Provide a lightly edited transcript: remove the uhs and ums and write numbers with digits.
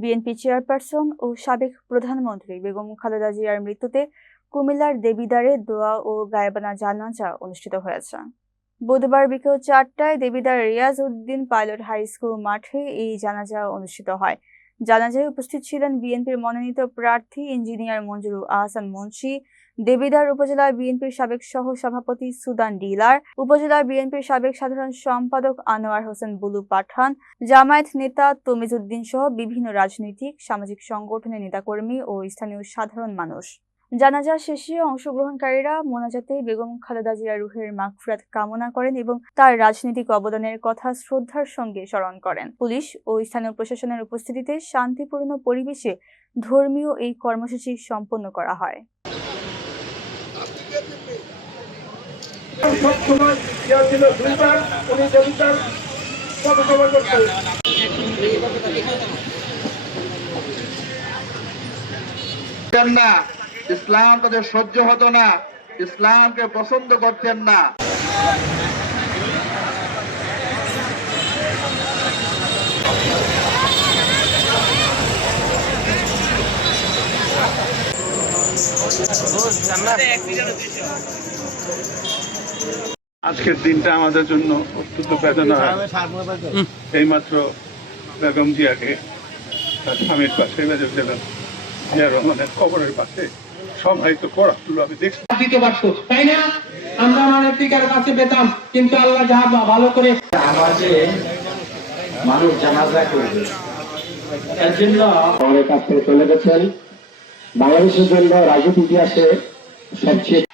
BNP chairperson ও সাবেক প্রধানমন্ত্রী বেগম খালেদা জিয়ার মৃত্যুতে কুমিল্লার দেবিদ্বারে দোয়া ও গায়েবানা জানাজা অনুষ্ঠিত হয়েছে। বুধবার বিকেল 4টায় Debidwar Riaz Uddin pilot high school মাঠে এই জানাজা অনুষ্ঠিত হয়। জানাজায় উপস্থিত ছিলেন বিএনপির মনোনীত প্রার্থী ইঞ্জিনিয়ার মঞ্জুরুল আহসান মুন্সি, দেবিদ্বার উপজেলা বিএনপির সাবেক সহ সভাপতি সুদান ডিলার, উপজেলা বিএনপির সাবেক সাধারণ সম্পাদক আনোয়ার হোসেন বুলু পাঠান, জামায়াত নেতা তমিজ উদ্দিন সহ বিভিন্ন রাজনৈতিক সামাজিক সংগঠনের নেতাকর্মী ও স্থানীয় সাধারণ মানুষ। জানাজা শেষে অংশগ্রহণকারীরা মোনাজাতে বেগম খালেদা জিয়ার রুহের মাগফিরাত কামনা করেন এবং তার রাজনৈতিক অবদানের কথা শ্রদ্ধার সঙ্গে স্মরণ করেন। পুলিশ ও স্থানীয় প্রশাসনের উপস্থিতিতে শান্তিপূর্ণ পরিবেশে ধর্মীয় এই কর্মসূচি সম্পন্ন করা হয়। ইসলাম তাদের সহ্য হতো না, ইসলামকে পছন্দ করতেন না। আজকের দিনটা আমাদের জন্য অত্যন্ত বেদনা। এইমাত্র বেগম জিয়াকে তার স্বামীর পাশে বেজে দেবেন জিয়া রহমানের কবরের পাশে সবাই তো পড়া তুলো আমি দেখছি দিতে পারতো, তাই না? আমরা আমাদের পিকার কাছে পেতাম, কিন্তু আল্লাহ যা ভালো করে আমাকে মানুষ জানাজা করবে, এর জন্য আমাদের কাছ থেকে চলে গেছেন। বাংলাদেশের জন্য রাজনীতি ইতিহাসে সবচেয়ে